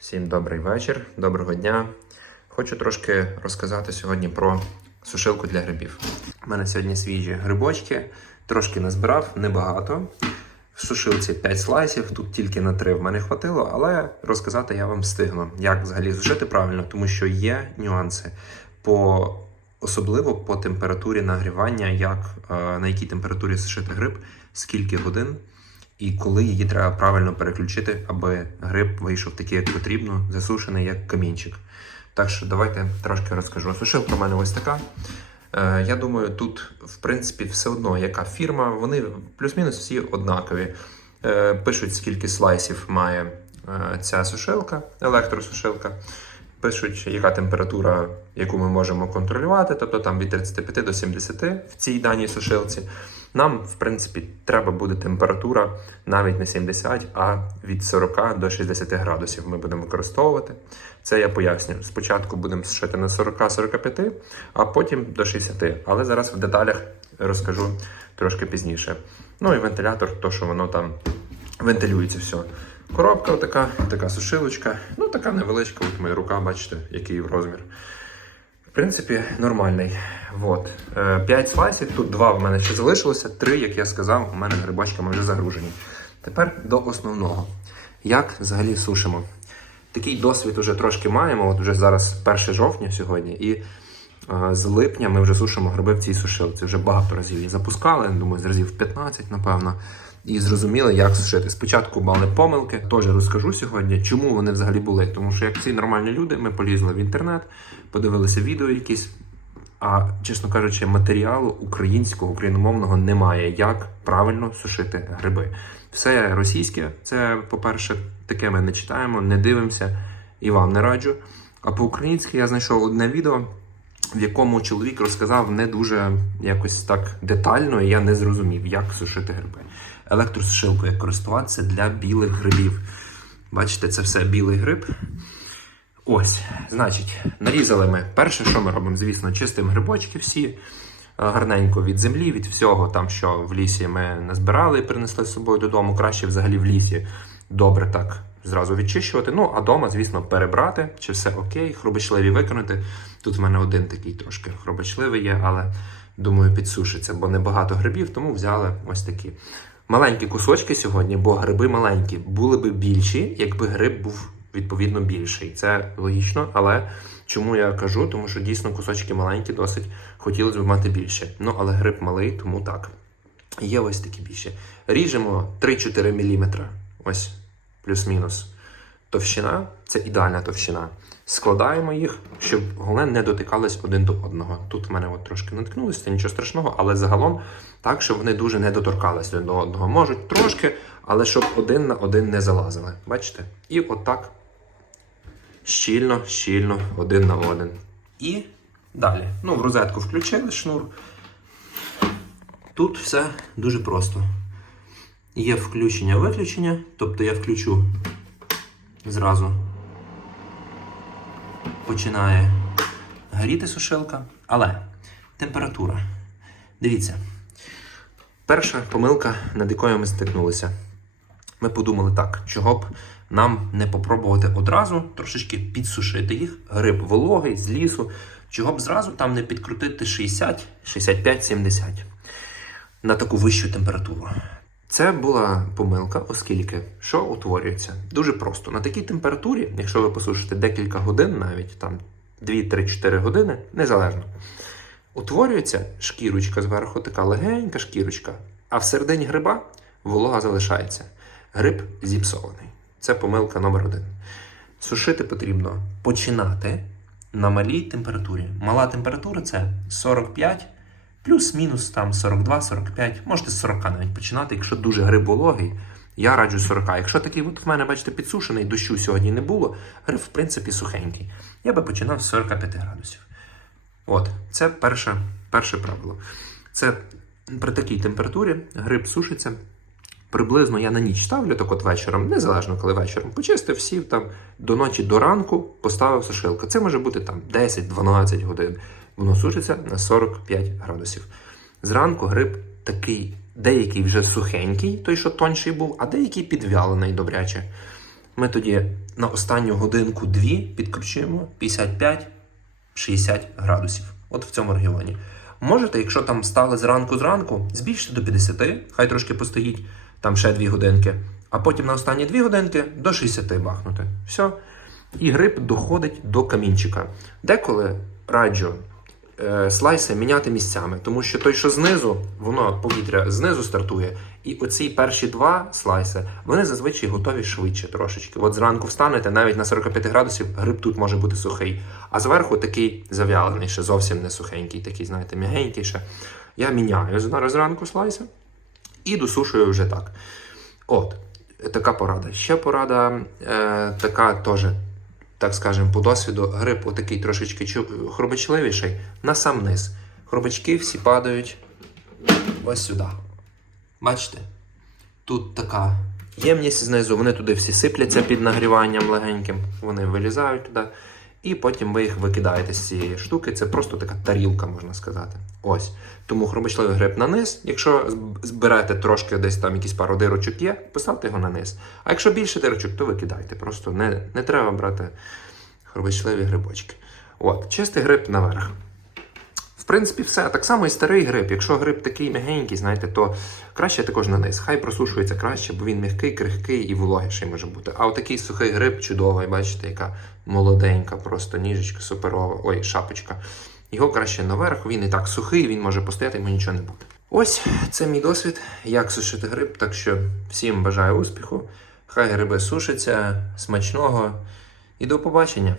Всім добрий вечір, доброго дня. Хочу трошки розказати сьогодні про сушилку для грибів. У мене сьогодні свіжі грибочки, трошки назбирав, небагато. В сушилці 5 слайсів, тут тільки на 3 в мене хватило, але розказати я вам встигну, як взагалі сушити правильно, тому що є нюанси. По, особливо по температурі нагрівання, як, е, на якій температурі сушити гриб, скільки годин і коли її треба правильно переключити, аби гриб вийшов такий, як потрібно, засушений як камінчик. Так що давайте трошки розкажу. Сушилка в мене ось така. Е, я думаю, тут, в принципі, все одно, яка фірма, вони плюс-мінус всі однакові. Е, пишуть, скільки слайсів має е, ця сушилка, електросушилка. Пишуть, яка температура, яку ми можемо контролювати, тобто там від 35 до 70 в цій даній сушилці. Нам, в принципі, треба буде температура навіть не 70, а від 40 до 60 градусів ми будемо використовувати. Це я поясню. Спочатку будемо сушити на 40-45, а потім до 60. Але зараз в деталях розкажу трошки пізніше. Ну і вентилятор, то що воно там вентилюється все. Коробка така, така сушилочка, ну така невеличка, от моя рука, бачите, який розмір. Принципі, нормальний. Вот. 5 слайсів, тут 2 в мене ще залишилося, 3, як я сказав, у мене грибочками вже загружені. Тепер до основного. Як взагалі сушимо? Такий досвід вже трошки маємо. От вже зараз 1 жовтня сьогодні, і е, з липня ми вже сушимо гриби в цій сушилці. Вже багато разів її запускали, думаю, з разів 15, напевно. І зрозуміли, як сушити. Спочатку мали помилки, теж розкажу сьогодні, чому вони взагалі були. Тому що як всі нормальні люди, ми полізли в інтернет, подивилися відео якісь. А чесно кажучи, матеріалу українського, україномовного немає, як правильно сушити гриби. Все російське, це, по-перше, таке ми не читаємо, не дивимося і вам не раджу. А по-українськи я знайшов одне відео, в якому чоловік розказав не дуже якось так детально, і я не зрозумів, як сушити гриби. Електросушилкою як користуватися для білих грибів. Бачите, це все білий гриб. Ось, значить, нарізали ми. Перше, що ми робимо, звісно, чистимо грибочки всі е, гарненько від землі, від всього, там, що в лісі ми назбирали і принесли з собою додому. Краще взагалі в лісі добре так зразу відчищувати. Ну, а вдома, звісно, перебрати, чи все окей, хробочливі виконати. Тут в мене один такий трошки хробочливий є, але думаю, підсушиться, бо небагато грибів, тому взяли ось такі. Маленькі кусочки сьогодні, бо гриби маленькі, були би більші, якби гриб був відповідно більший. Це логічно, але чому я кажу? Тому що дійсно кусочки маленькі, досить хотілося б мати більше. Ну, але гриб малий, тому так. Є ось такі більші. Ріжемо 3-4 мм. Ось, плюс-мінус. Товщина це ідеальна товщина. Складаємо їх, щоб головне не дотикались один до одного. Тут в мене от трошки наткнулися, це нічого страшного, але загалом так, щоб вони дуже не доторкались один до одного. Можуть трошки, але щоб один на один не залазили. Бачите? І отак щільно, щільно, один на один. І далі. Ну, в розетку включили шнур. Тут все дуже просто. Є включення-виключення, тобто я включу зразу починає горіти сушилка. Але температура. Дивіться, перша помилка, над якою ми стикнулися. Ми подумали так, чого б нам не попробувати одразу трошечки підсушити їх, гриб вологий з лісу, чого б зразу там не підкрутити 60, 65, 70 на таку вищу температуру. Це була помилка, оскільки що утворюється? Дуже просто. На такій температурі, якщо ви посушите декілька годин, навіть там 2-3-4 години, незалежно, утворюється шкірочка зверху, така легенька шкірочка, а всередині гриба волога залишається. Гриб зіпсований. Це помилка номер один. Сушити потрібно починати на малій температурі. Мала температура це 45 плюс-мінус там 42-45, можете з 40 навіть починати, якщо дуже грибологий, я раджу 40. Якщо такий, от в мене, бачите, підсушений, дощу сьогодні не було, гриб, в принципі, сухенький. Я би починав з 45 градусів. От, це перше, перше правило. Це при такій температурі гриб сушиться. Приблизно я на ніч ставлю так от вечором, незалежно коли вечором. Почистив, сів там до ночі до ранку, поставив сушилку. Це може бути там 10-12 годин. Воно сушиться на 45 градусів. Зранку гриб такий, деякий вже сухенький, той, що тонший був, а деякий підвялений добряче. Ми тоді на останню годинку-дві підкручуємо 55-60 градусів. От в цьому регіоні. Можете, якщо там стали зранку зранку, збільшити до 50, хай трошки постоїть, там ще 2 годинки, а потім на останні 2 годинки до 60 бахнути. Все. І гриб доходить до камінчика. Деколи раджу е, слайси міняти місцями, тому що той, що знизу, воно повітря знизу стартує, і оці перші два слайси, вони зазвичай готові швидше трошечки. От зранку встанете, навіть на 45 градусів гриб тут може бути сухий. А зверху такий зав'ялений, ще зовсім не сухенький, такий, знаєте, м'ягенький ще. Я міняю зараз зранку слайси і досушую вже так. От, така порада. Ще порада, е, така теж, так скажемо, по досвіду, гриб отакий трошечки хробочливіший, на сам низ. Хробачки всі падають ось сюди. Бачите? Тут така ємність знизу, вони туди всі сипляться під нагріванням легеньким, вони вилізають туди. І потім ви їх викидаєте з цієї штуки. Це просто така тарілка, можна сказати. Ось. Тому хромичливий гриб на низ. Якщо зб- зберете трошки десь там якісь пару дирочок є, поставте його на низ. А якщо більше дирочок, то викидайте. Просто не, не треба брати хромичливі грибочки. От, чистий гриб наверх. Принципі, все. Так само і старий гриб. Якщо гриб такий м'ягенький, знаєте, то краще також на низ. Хай просушується краще, бо він м'який, крихкий і вологіший може бути. А отакий сухий гриб чудовий, бачите, яка молоденька, просто ніжечка суперова, ой, шапочка. Його краще наверх, він і так сухий, він може постояти, йому нічого не буде. Ось це мій досвід, як сушити гриб. Так що всім бажаю успіху. Хай гриби сушаться, смачного і до побачення.